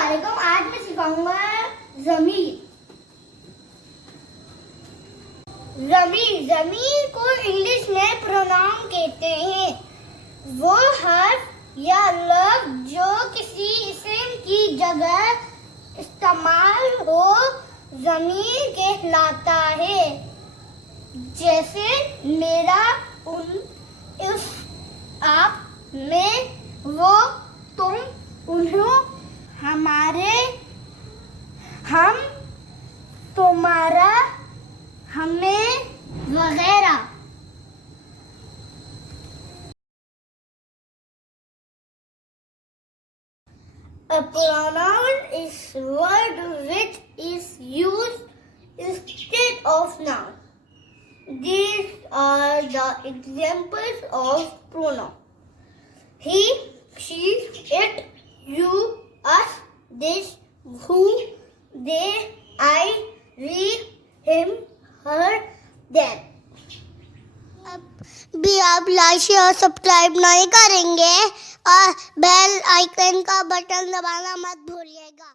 वालेकुम। आज मैं सिखाऊंगा ज़मीर। ज़मीर को इंग्लिश में प्रोनाउन कहते हैं। वो हर्फ या लफ्ज जो किसी इस्म की जगह इस्तेमाल हो ज़मीर कहलाता है। जैसे मेरा, उन, उस, आप, मैं, वो, तुम, उन्हों, हमारे, हम, तुम्हारा, हमें वगैरह। A pronoun is word which is used instead of noun. These are the examples of pronoun: he, she, it, you, us, this, who, they, I, we, him, her, them. भी आप लाइक शेयर सब्सक्राइब नहीं करेंगे और bell icon का button दबाना मत भूलिएगा।